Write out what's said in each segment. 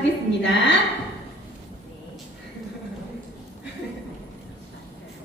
하겠습니다.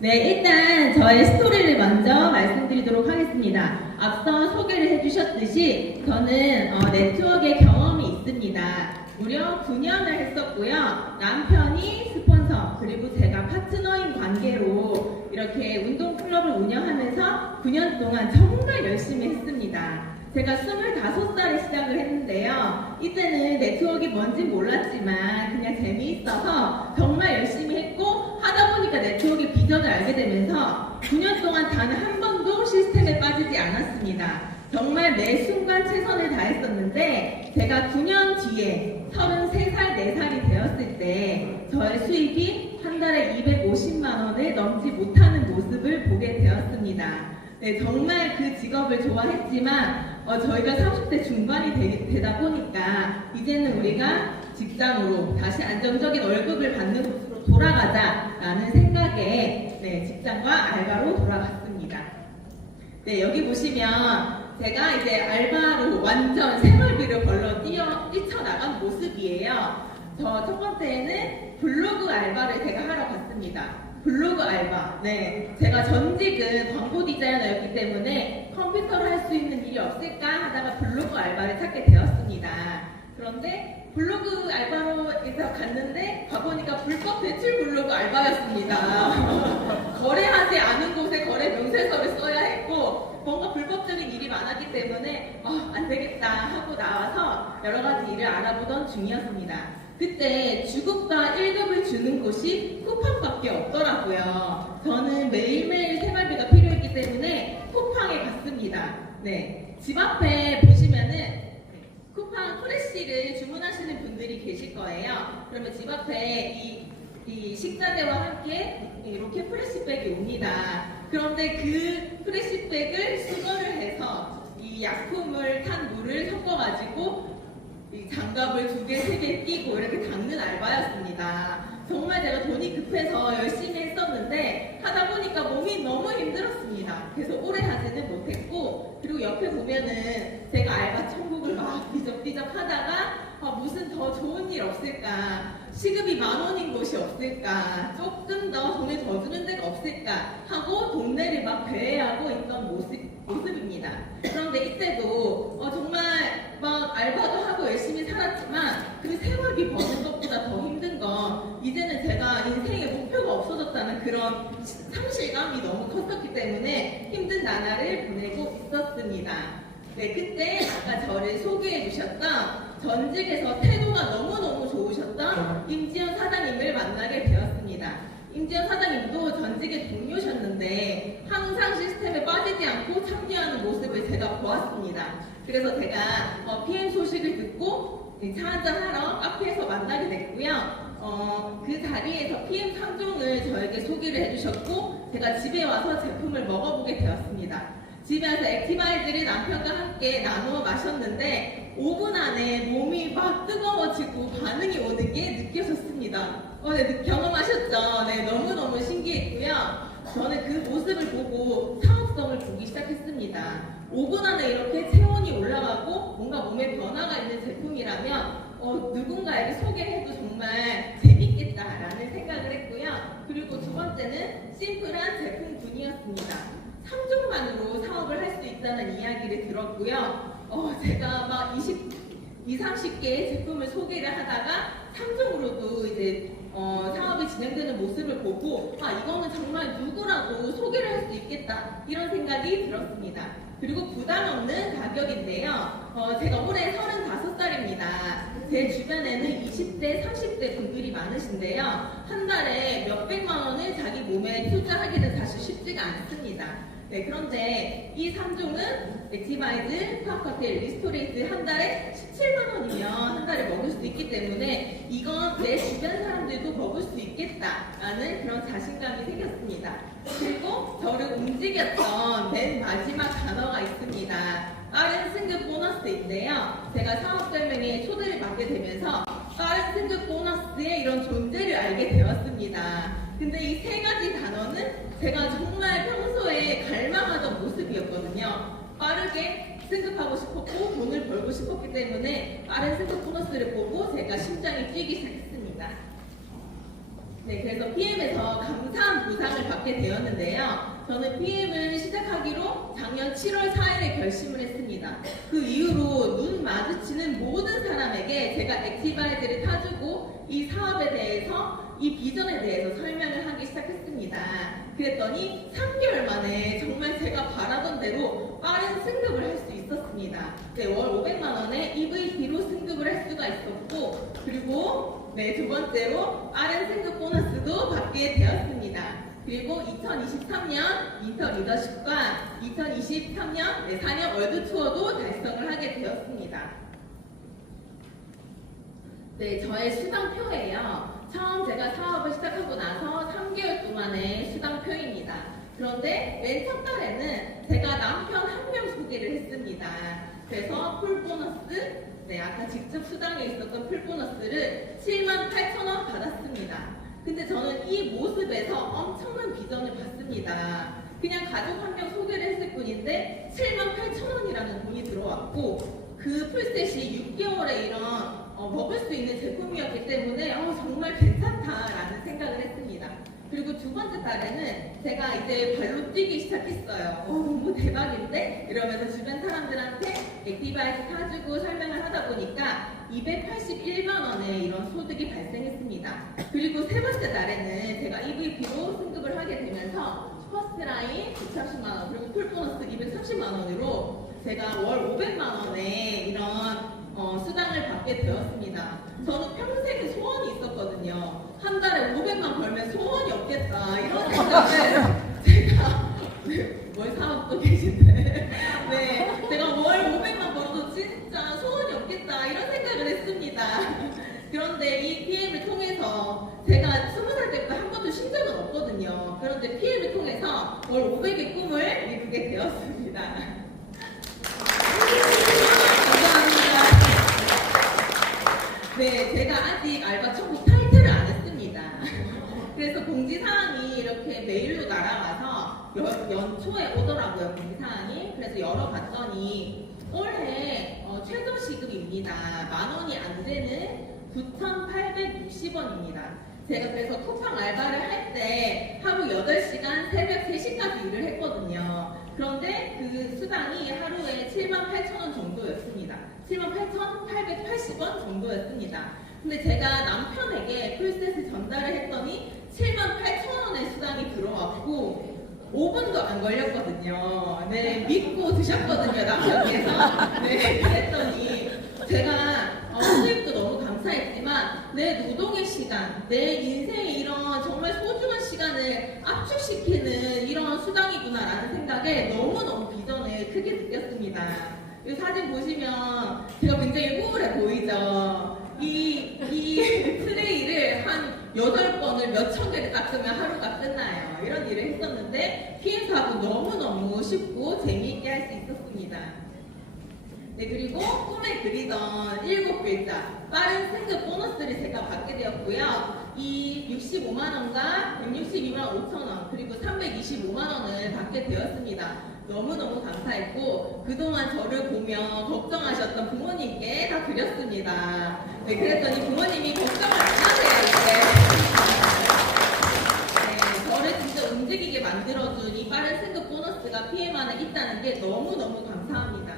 네, 일단 저의 스토리를 먼저 말씀드리도록 하겠습니다. 앞서 소개를 해주셨듯이 저는 네트워크의 경험이 있습니다. 무려 9년을 했었고요. 남편이 스폰서, 그리고 제가 파트너인 관계로 이렇게 운동클럽을 운영하면서 9년 동안 정말 열심히 했습니다. 제가 25살에 시작을 했는데요. 이때는 네트워크가 뭔지 몰랐지만 그냥 재미있어서 정말 열심히 했고, 하다 보니까 네트워크의 비전을 알게 되면서 9년 동안 단 한 번도 시스템에 빠지지 않았습니다. 정말 매 순간 최선을 다했었는데, 제가 9년 뒤에 33살, 4살이 되었을 때 저의 수입이 한 달에 250만 원을 넘지 못하는 모습을 보게 되었습니다. 네, 정말 그 직업을 좋아했지만 저희가 30대 중반이 되다 보니까 이제는 우리가 직장으로 다시 안정적인 월급을 받는 곳으로 돌아가자라는 생각에 직장과 알바로 돌아갔습니다. 네, 여기 보시면 제가 이제 알바로 완전 생활비를 벌러 뛰쳐나간 모습이에요. 저 첫 번째는 블로그 알바를 제가 하러 갔습니다. 블로그 알바. 네, 제가 전직은 광고 디자이너였기 때문에 컴퓨터로 할 수 있는 일이 없을까 하다가 블로그 알바를 찾게 되었습니다. 그런데 블로그 알바로 해서 갔는데 가보니까 불법 대출 블로그 알바였습니다. 거래하지 않은 곳에 거래 명세서를 써야 했고, 뭔가 불법적인 일이 많았기 때문에 안 되겠다 하고 나와서 여러 가지 일을 알아보던 중이었습니다. 그때 주급과 1급을 주는 곳이 쿠팡밖에 없더라고요. 저는 매일매일 생활비가 필요했기 때문에 쿠팡에 갔습니다. 네, 집 앞에 보시면은 쿠팡 프레쉬를 주문하시는 분들이 계실 거예요. 그러면 집 앞에 이 식자재와 함께 이렇게 프레쉬백이 옵니다. 그런데 그 프레쉬백을 수거를 해서 이 약품을 탄 물을 섞어가지고 이 장갑을 2개, 3개 끼고 이렇게 닦는 알바였습니다. 정말 제가 돈이 급해서 열심히 했었는데 하다 보니까 몸이 너무 힘들었습니다. 그래서 오래 하지는 못했고, 그리고 옆에 보면은 제가 알바 천국을 막 뒤적뒤적 하다가 무슨 더 좋은 일 없을까, 시급이 10,000원인 곳이 없을까, 조금 더 돈을 더 주는 데가 없을까 하고 동네를 막 배회하고 있던 모습입니다. 그런데 이때도 정말 막 알바도 하고 열심히 살았지만 그 생활비 버는 것보다 더 힘든 건 이제는 제가 인생의 목표가 없어졌다는 그런 상실감이 너무 컸었기 때문에 힘든 나날을 보내고 있었습니다. 네, 그때 아까 저를 소개해 주셨던 전직에서 태도가 너무너무 좋으셨던 임지연 사장님을 만나게 되었습니다. 임지연 사장님도 전직의 동료셨는데 항상 시스템에 빠지지 않고 참여하는 모습을 제가 보았습니다. 그래서 제가 PM 소식을 듣고 차 한잔 하러 카페에서 만나게 됐고요. 그 자리에서 PM 3종을 저에게 소개를 해주셨고, 제가 집에 와서 제품을 먹어보게 되었습니다. 집에 와서 액티바이즈를 남편과 함께 나누어 마셨는데 5분 안에 몸이 막 뜨거워지고 반응이 오는 게 느껴졌습니다. 네, 경험하셨죠? 네, 너무너무 신기했고요. 저는 그 모습을 보고 사업성을 보기 시작했습니다. 5분 안에 이렇게 체온이 올라가고 뭔가 몸에 변화가 있는 제품이라면 누군가에게 소개해도 정말 재밌겠다라는 생각을 했고요. 그리고 두 번째는 심플한 제품군이었습니다. 3종만으로 사업을 할 수 있다는 이야기를 들었고요. 제가 막 30개의 제품을 소개를 하다가 3종으로도 이제 사업이 진행되는 모습을 보고 이거는 정말 누구라도 소개를 할 수 있겠다, 이런 생각이 들었습니다. 그리고 부담 없는 가격인데요. 제가 올해 35살입니다. 제 주변에는 20대, 30대 분들이 많으신데요. 한 달에 몇백만 원을 자기 몸에 투자하기는 사실 쉽지가 않습니다. 네, 그런데 이 3종은 액티바이즈, 파워카텔, 리스토레이트 한 달에 17만 원이면 한 달에 먹을 수 있기 때문에 이건 내 주변 사람들도 먹을 수 있겠다라는 그런 자신감이 생겼습니다. 그리고 저를 움직였던 맨 마지막 단어가 있습니다. 빠른 승급 보너스인데요. 제가 사업설명회에 초대를 받게 되면서 빠른 승급 보너스의 이런 존재를 알게 되었습니다. 근데 이 3가지 단어는 제가 정말 평소에 갈망하던 모습이었거든요. 빠르게 승급하고 싶었고 돈을 벌고 싶었기 때문에 빠른 승급 보너스를 보고 제가 심장이 뛰기 시작했습니다. 네, 그래서 PM에서 감사한 보상을 받게 되었는데요. 저는 PM을 시작하기로 작년 7월 4일에 결심을 했습니다. 그 이후로 눈 마주치는 모든 사람에게 제가 액티바이드를 타주고 이 사업에 대해서, 이 비전에 대해서 설명을 하기 시작했습니다. 그랬더니 3개월 만에 정말 제가 바라던 대로 빠른 승급을 할 수 있었습니다. 네, 월 500만 원에 EVP로 승급을 할 수가 있었고, 그리고 네, 두 번째로 빠른 승급 보너스도 받게 되었습니다. 그리고 2023년 인터 리더십과 2023년 네, 4년 월드 투어도 달성을 하게 되었습니다. 네, 저의 수당표예요. 처음 제가 사업을 시작하고 나서 3개월 동안의 수당표입니다. 그런데 맨 첫 달에는 제가 남편 한 명 소개를 했습니다. 그래서 풀 보너스, 네, 아까 직접 수당에 있었던 풀 보너스를 78,000원 받았습니다. 근데 저는 이 모습에서 엄청난 비전을 봤습니다. 그냥 가족 한 명 소개를 했을 뿐인데 78,000원이라는 돈이 들어왔고, 그 풀셋이 6개월에 이런 먹을 수 있는 제품이었기 때문에 정말 괜찮다라는 생각을 했습니다. 그리고 두 번째 달에는 제가 이제 발로 뛰기 시작했어요. 너무 대박인데? 이러면서 주변 사람들한테 액티바이스 사주고 설명을 하다 보니까 281만 원의 이런 소득이 발생했습니다. 그리고 세 번째 달에는 제가 EVP로 승급을 하게 되면서 퍼스트라인 130만 원, 그리고 풀보너스 230만 원으로 제가 월 500만 원의 이런 수당을 받게 되었습니다. 저는 평생에 소원이 있었거든요. 한 달에 500만 벌면 소원이 없겠다, 이런 생각을 제가 뭘 사업도 계신데 네, 제가 월 500만 벌어도 진짜 소원이 없겠다, 이런 생각을 했습니다. 그런데 이 PM을 통해서 제가 20살 때부터 한 번도 쉰 적은 없거든요. 그런데 PM을 통해서 월 500의 꿈을 이루게 되었습니다. 감사합니다. 네, 제가 아직 알바 천국 탈퇴를 안 했습니다. 그래서 공지사항이 이렇게 메일로 날아와서 연초에 오더라고요, 공지사항이. 그래서 열어봤더니 올해 최저 시급입니다. 10,000원이 안 되는 9,860원입니다. 제가 그래서 쿠팡 알바를 할 때 하루 8시간 새벽 3시까지 일을 했거든요. 그런데 그 수당이 하루에 78,000원 정도였습니다. 78,880원 정도였습니다. 근데 제가 남편에게 풀셋을 전달을 했더니 78,000원의 수당이 들어왔고 5분도 안 걸렸거든요. 네, 믿고 드셨거든요, 남편께서. 네, 그랬더니 제가 수입도 너무 감사했지만 내 노동의 시간, 내 인생의 이런 정말 소중한 시간을 압축시키는 이런 수당이구나라는 생각에 너무너무 비전을 크게 느꼈습니다. 이 사진 보시면 제가 굉장히 우울해 보이죠? 이 트레이를 한 8번을 몇천 개를 닦으면 하루가 끝나요. 이런 일을 했었는데 PM 사업은 너무너무 쉽고 재미있게 할 수 있었습니다. 네, 그리고 꿈에 그리던 7글자 빠른 승급 보너스를 제가 받게 되었고요. 이 65만원과 162만 5천원 그리고 325만원을 받게 되었습니다. 너무너무 감사했고 그동안 저를 보며 걱정하셨던 부모님께 다 드렸습니다. 네, 그랬더니 부모님이 걱정을 안 하세요. 네, 저를 진짜 움직이게 만들어준 이 빠른 승급 보너스가 PM 안에 있다는 게 너무너무 감사합니다.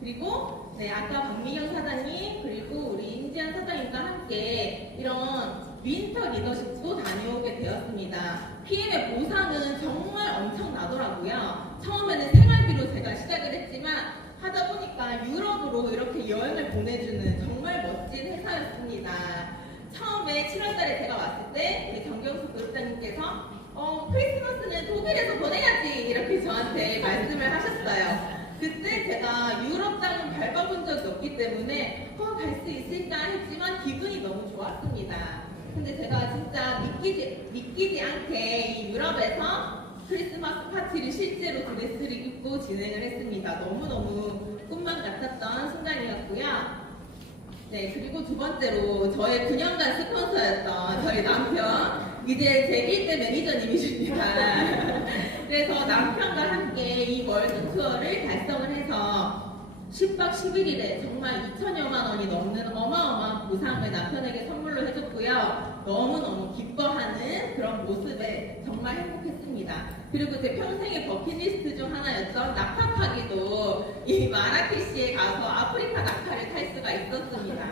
그리고 네, 아까 박미경 사장님 그리고 우리 임지한 사장님과 함께 이런 윈터 리더십도 다녀오게 되었습니다. PM의 보상은 정말 엄청나더라고요. 처음에는 생활비로 제가 시작을 했지만 하다 보니까 유럽으로 이렇게 여행을 보내주는 정말 멋진 회사였습니다. 처음에 7월달에 제가 왔을 때 우리 정경숙 그룹장님께서 크리스마스는 독일에서 보내야지 이렇게 저한테 말씀을 하셨어요. 그때 제가 유럽 땅은 밟아본 적이 없기 때문에 갈 수 있을까 했지만 기분이 너무 좋았습니다. 근데 제가 진짜 믿기지 않게 이 유럽에서 크리스마스 파티를 실제로 드레스를 입고 진행을 했습니다. 너무너무 꿈만 같았던 순간이었고요. 네, 그리고 두 번째로 저의 9년간 스폰서였던 저희 남편, 이제 제 1대 매니저님이십니다. 그래서 남편과 함께 이 월드 투어를 달성을 해서 10박 11일에 정말 2천여만 원이 넘는 어마어마한 보상을 남편에게 선물로 해줬고요. 너무너무 기뻐하는 그런 모습에 정말 행복했습니다. 그리고 제 평생의 버킷리스트 중 하나였던 낙하파기도 이 마라케시에 가서 아프리카 낙하를 탈 수가 있었습니다.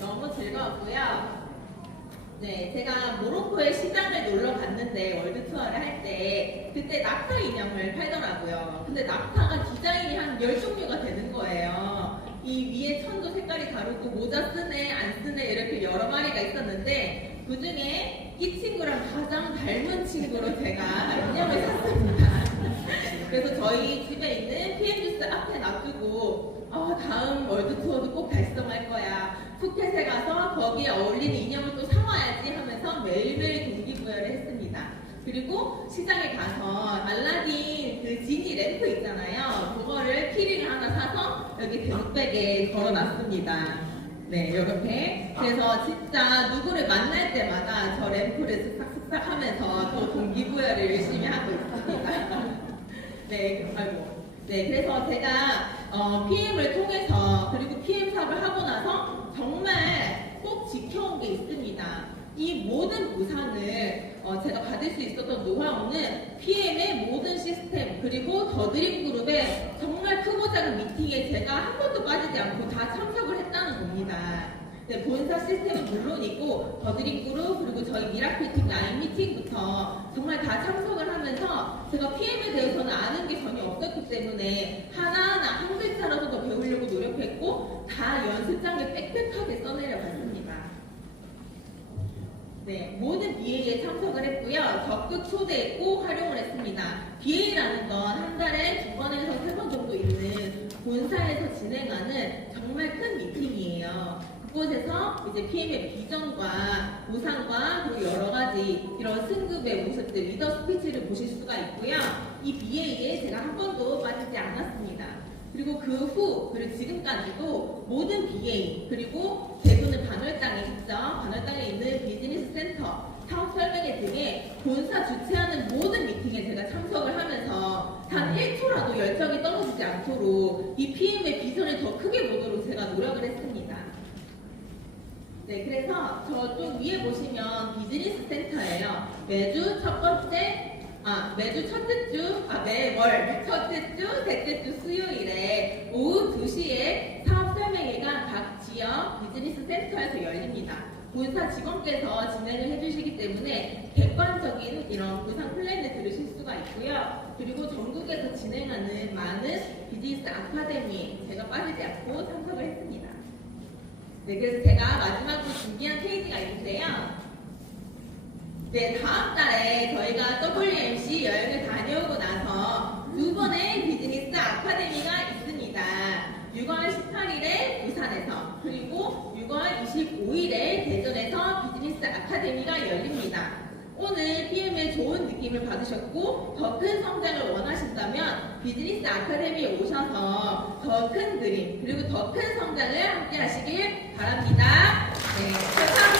너무 즐거웠고요. 네, 제가 모로코의 시장을 놀러 갔는데 월드 투어를 할 때 그때 낙타 인형을 팔더라고요. 근데 낙타가 디자인이 한 10종류가 되는 거예요. 이 위에 천도 색깔이 다르고 모자 쓰네 안 쓰네 이렇게 여러 마리가 있었는데 그 중에 이 친구랑 가장 닮은 친구로 제가 인형을 샀습니다. 그래서 저희 집에 있는 PM주스 앞에 놔두고 다음 월드 투어도 꼭 달성할 거야. 푸켓에 가서 거기에 어울리는 인형을 또 사와야지 하면서 매일매일 동기부여를 했습니다. 그리고 시장에 가서 알라딘 그 지니 램프 있잖아요. 그거를 키링을 하나 사서 여기 대목백에 걸어놨습니다. 네, 이렇게. 그래서 진짜 누구를 만날 때마다 저 램프를 쓱싹쓱싹 하면서 또 동기부여를 열심히 하고 있습니다. 네, 아이고. 네, 그래서 제가 PM을 통해서 그리고 PM 사업을 하고 나서 정말 꼭 지켜온 게 있습니다. 이 모든 보상을 제가 받을 수 있었던 노하우는 PM의 모든 시스템 그리고 더드림 그룹의 정말 크고 작은 미팅에 제가 한 번도 빠지지 않고 다 참석을 했다는 겁니다. 네, 본사 시스템은 물론이고 더드림 그룹 그리고 저희 미라클팀 라인 미팅부터 정말 다 참석을 하면서 제가 PM에 대해서는 아는 게 전혀 없었기 때문에 하나하나 한 글자라도 더 배우려고 노력했고 다 연습장에 빽빽하게 써내려 갔습니다. 네, 모든 BA에 참석을 했고요. 적극 초대했고 활용을 했습니다. BA라는 건 한 달에 2번에서 3번 정도 있는 본사에서 진행하는 정말 큰 미팅이에요. 그곳에서 이제 PM의 비전과 보상과 그리고 여러 가지 이런 승급의 모습들, 리더 스피치를 보실 수가 있고요. 이 BA에 제가 한 번도 빠지지 않았습니다. 그리고 그 후, 그리고 지금까지도 모든 BA, 그리고 대부분은 반월당에 있죠. 반월당에 있는 비즈니스 센터, 사업 설명회 등의 본사 주최하는 모든 미팅에 제가 참석을 하면서 단 1초라도 열정이 떨어지지 않도록 이 PM의 비전을 더 크게 보도록 제가 노력을 했습니다. 네, 그래서 저쪽 위에 보시면 비즈니스 센터예요. 매주 매월 첫째 주, 셋째 주 수요일에 오후 2시에 사업 설명회가 각 지역 비즈니스 센터에서 열립니다. 본사 직원께서 진행을 해주시기 때문에 객관적인 이런 보상 플랜을 들으실 수가 있고요. 그리고 전국에서 진행하는 많은 비즈니스 아카데미 제가 빠지지 않고 참석을 했습니다. 네, 그래서 제가 마지막으로 준비한 페이지가 있는데요. 네, 다음 달에 저희가 WMC 여행을 다녀오고 나서 2번의 비즈니스 아카데미가 있습니다. 6월 18일에 부산에서 그리고 6월 25일에 대전에서 비즈니스 아카데미가 열립니다. 오늘 PM의 좋은 느낌을 받으셨고 더 큰 성장을 원하신다면 비즈니스 아카데미에 오셔서 더 큰 그림 그리고 더 큰 성장을 함께 하시길 바랍니다. 네, 감사합니다.